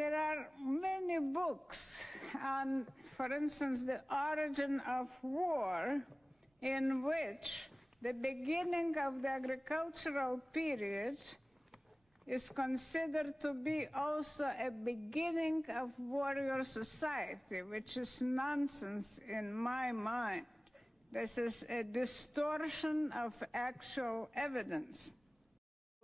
There are many books on, for instance, the origin of war, in which the beginning of the agricultural period is considered to be also a beginning of warrior society, which is nonsense in my mind. This is a distortion of actual evidence.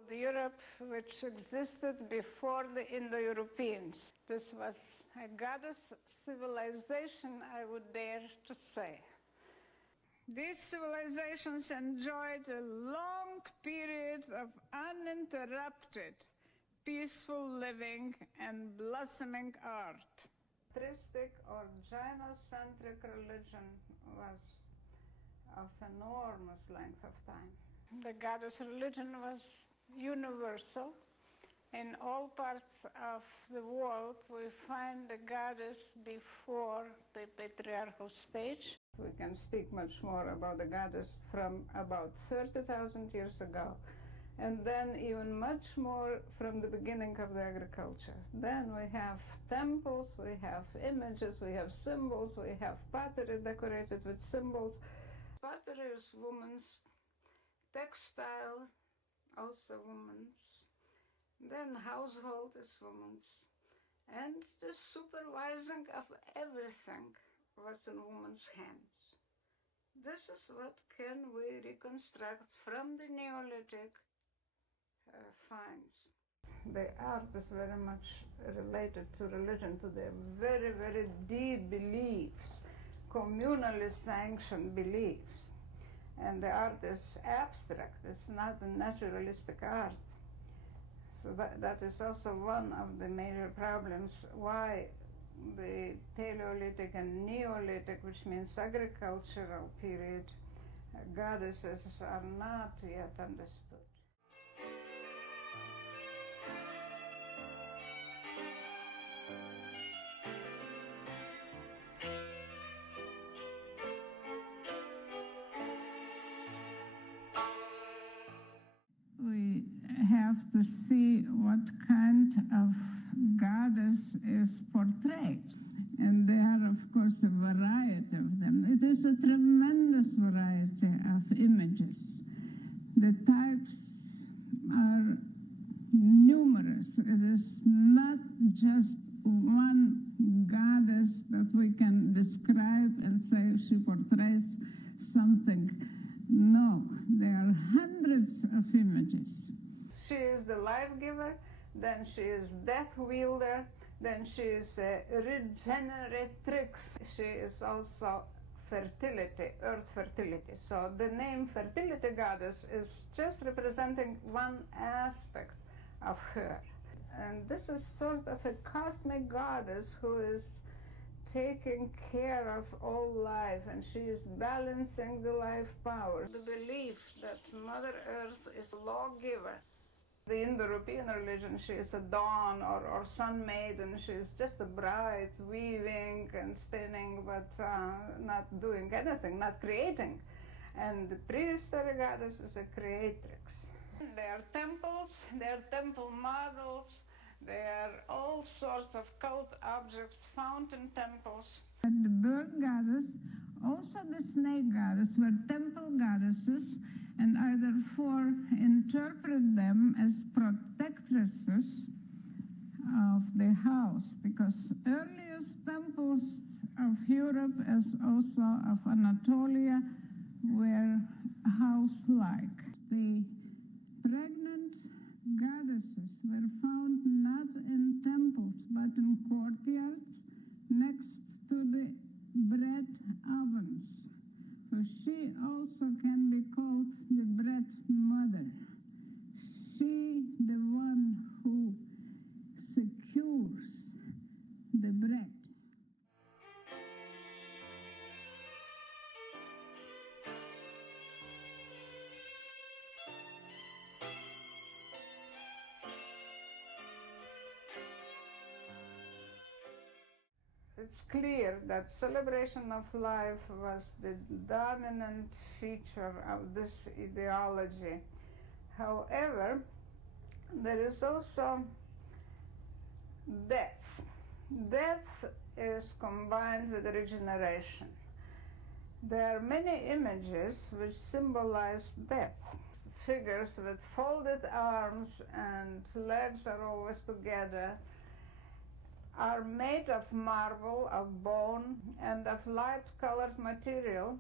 The Europe which existed before the Indo-Europeans. This was a goddess civilization, I would dare to say. These civilizations enjoyed a long period of uninterrupted, peaceful living and blossoming art. Patristic or gynocentric religion was of enormous length of time. The goddess religion was universal. In all parts of the world, we find the goddess before the patriarchal stage. We can speak much more about the goddess from about 30,000 years ago, and then even much more from the beginning of the agriculture. Then we have temples, we have images, we have symbols, we have pottery decorated with symbols. Pottery is woman's, textile also woman's, then household is woman's, and the supervising of everything was in woman's hands. This is what can we reconstruct from the Neolithic finds. The art is very much related to religion, to their very, very deep beliefs, communally sanctioned beliefs. And the art is abstract, it's not a naturalistic art. So that is also one of the major problems why the Paleolithic and Neolithic, which means agricultural period, goddesses are not yet understood. We have to see what kind of goddess is portrayed. And there are, of course, a variety of them. It is a tremendous variety of images. The types are numerous. It is not just one goddess that we can describe and say she portrays something. No, there are hundreds of images. She is the life giver, then she is death wielder, then she is a regeneratrix. She is also fertility, earth fertility. So the name fertility goddess is just representing one aspect of her. And this is sort of a cosmic goddess who is taking care of all life, and she is balancing the life power. The belief that Mother Earth is a lawgiver. The Indo-European religion, she is a dawn or sun maiden. She is just a bride, weaving and spinning, but not doing anything, not creating. And the prehistoric goddess is a creatrix. There are temples, there are temple models, there are all sorts of cult objects found in temples. And the bird goddess, also the snake goddess, were temple goddesses, and I therefore interpret them as protectresses of the house, because earliest temples of Europe as also of Anatolia were house-like. The pregnant goddesses were found not in temples but in courtyards next to the bread ovens. So she also can be called the bread mother. She, the one who secures the bread. It's clear that celebration of life was the dominant feature of this ideology. However, there is also death. Death is combined with regeneration. There are many images which symbolize death. Figures with folded arms and legs are always together, are made of marble, of bone, and of light-colored material.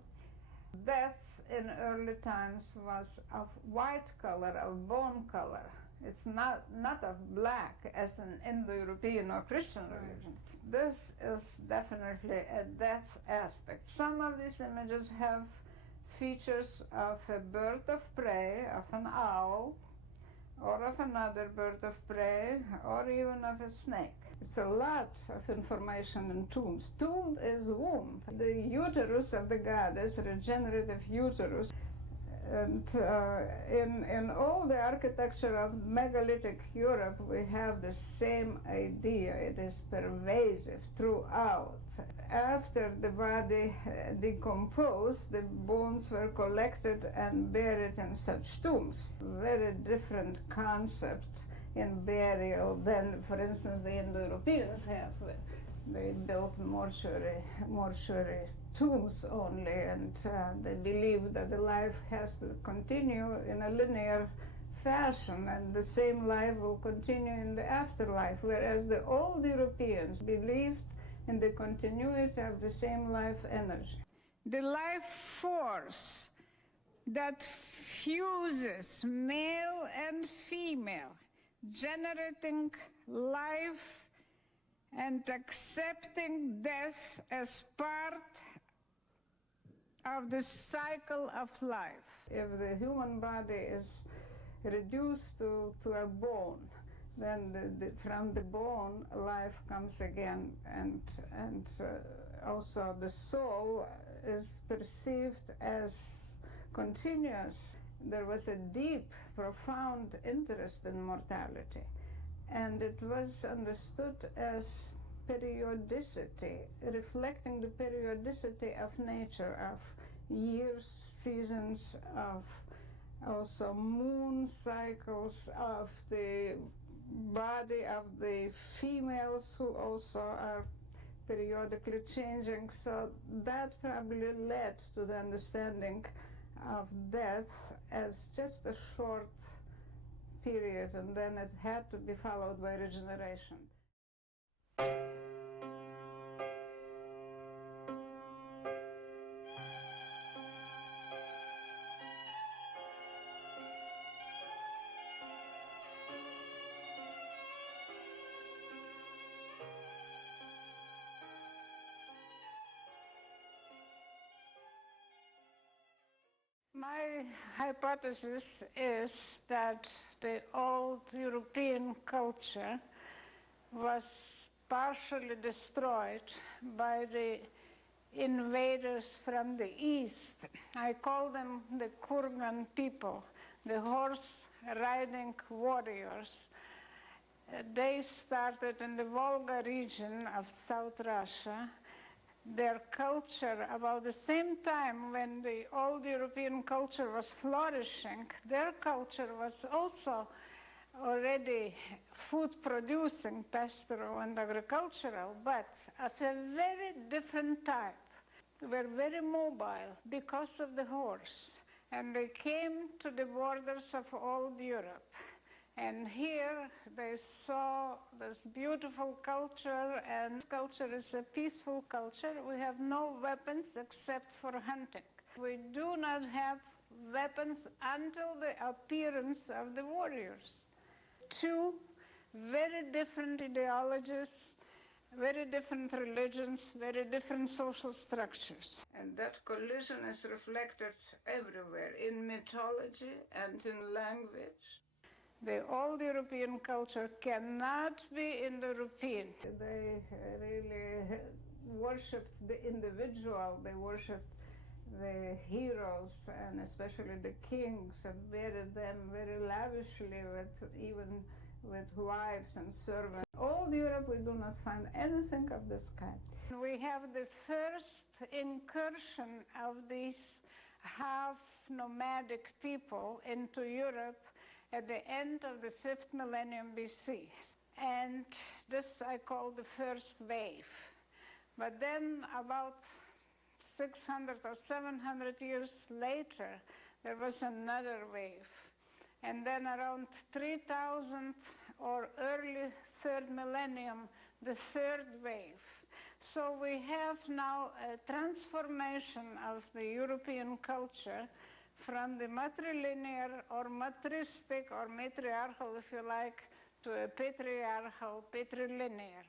Death in early times was of white color, of bone color. It's not of black as in Indo-European or Christian religion. This is definitely a death aspect. Some of these images have features of a bird of prey, of an owl, or of another bird of prey, or even of a snake. It's a lot of information in tombs. Tomb is womb, the uterus of the goddess, regenerative uterus. And in all the architecture of megalithic Europe, we have the same idea. It is pervasive throughout. After the body decomposed, the bones were collected and buried in such tombs. Very different concept in burial than, for instance, the Indo-Europeans have. They built mortuary tombs only, and they believe that the life has to continue in a linear fashion, and the same life will continue in the afterlife, whereas the old Europeans believed in the continuity of the same life energy. The life force that fuses male and female, generating life and accepting death as part of the cycle of life. If the human body is reduced to a bone, then from the bone life comes again, and also the soul is perceived as continuous. There was a deep, profound interest in mortality, and it was understood as periodicity, reflecting the periodicity of nature, of years, seasons, of also moon cycles, of the body of the females who also are periodically changing. So that probably led to the understanding of death as just a short period, and then it had to be followed by regeneration. My hypothesis is that the old European culture was partially destroyed by the invaders from the east. I call them the Kurgan people, the horse-riding warriors. They started in the Volga region of South Russia. Their culture, about the same time when the old European culture was flourishing, their culture was also already food-producing, pastoral and agricultural, but of a very different type. They were very mobile because of the horse, and they came to the borders of old Europe. And here they saw this beautiful culture, and culture is a peaceful culture. We have no weapons except for hunting. We do not have weapons until the appearance of the warriors. Two very different ideologies, very different religions, very different social structures. And that collision is reflected everywhere, in mythology and in language. The old European culture cannot be Indo-European. They really worshipped the individual, they worshipped the heroes, and especially the kings, and buried them very lavishly, even with wives and servants. Old Europe, we do not find anything of this kind. We have the first incursion of these half-nomadic people into Europe at the end of the 5th millennium BC. And this I call the first wave. But then about 600 or 700 years later, there was another wave. And then around 3000 or early third millennium, the third wave. So we have now a transformation of the European culture from the matrilinear or matristic or matriarchal, if you like, to a patriarchal, patrilinear.